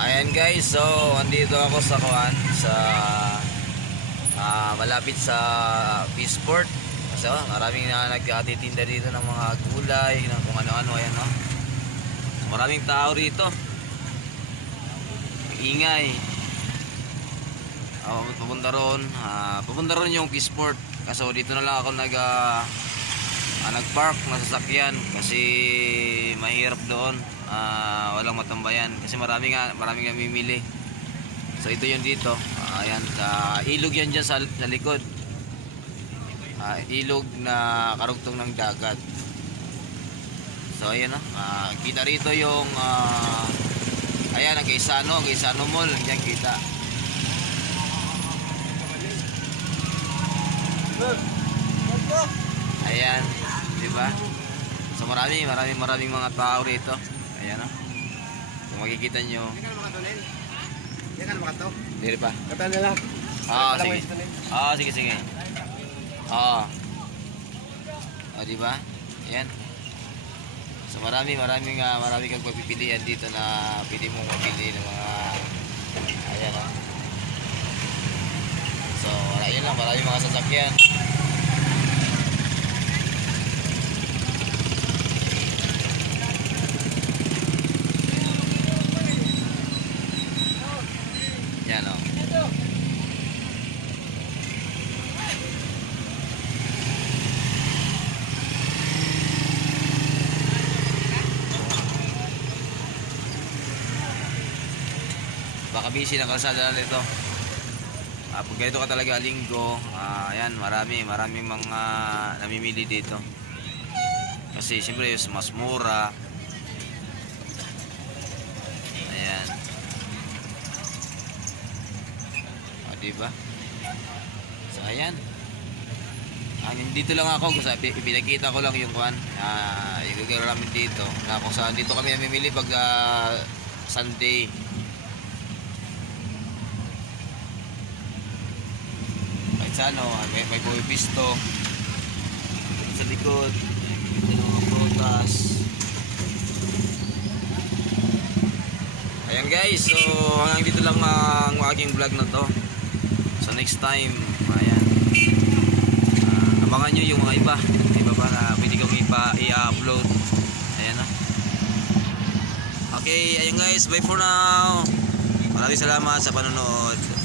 Ayan guys, so andito ako sa sa malapit sa Peaceport. So, maraming na nagtitinda dito ng mga gulay, ng kung ano-ano, ayan no. Maraming tao rito. Ingay. Pupunta ron yung Peaceport. Kaso dito na lang ako nag-park na sasakyan kasi mahirap doon. Walang matambayan kasi maraming namimili. So ito yun dito. Ayan, ilog yan dyan sa likod. Ilog na karugtong ng dagat. So ayan kita rito yung ayan ang Gaisano Mall, diyan kita. Ayan, di ba? So maraming mga tao rito. Ayan kung makikita nyo. Yan kan makato. Dili pa. Kata nila. Sige. Sige. Di ba? Ayan. So maraming kang pagpipilian dito na pwede mong mapili ng mga ayan So ayun lang, maraming mga sasakyan. Yan baka busy na kalsada na nito. Pag ganito ka talaga linggo, ayan, maraming mga namimili dito. Kasi siyempre mas mura. Ayan. Diba? So ayan. Dito lang ako kasi pinakita ko lang yung yung lugar namin dito. Na kung saan dito kami namimili pag Sunday. Kahit sa may buhay pisto sa likod. Ito yung mga prutas. Ayan guys, so hanggang dito lang ang aking vlog na to. So next time, ayan, abangan nyo yung mga iba pa na pwede kong i-upload. Ayan Okay, ayan guys, bye for now. Maraming salamat sa panonood.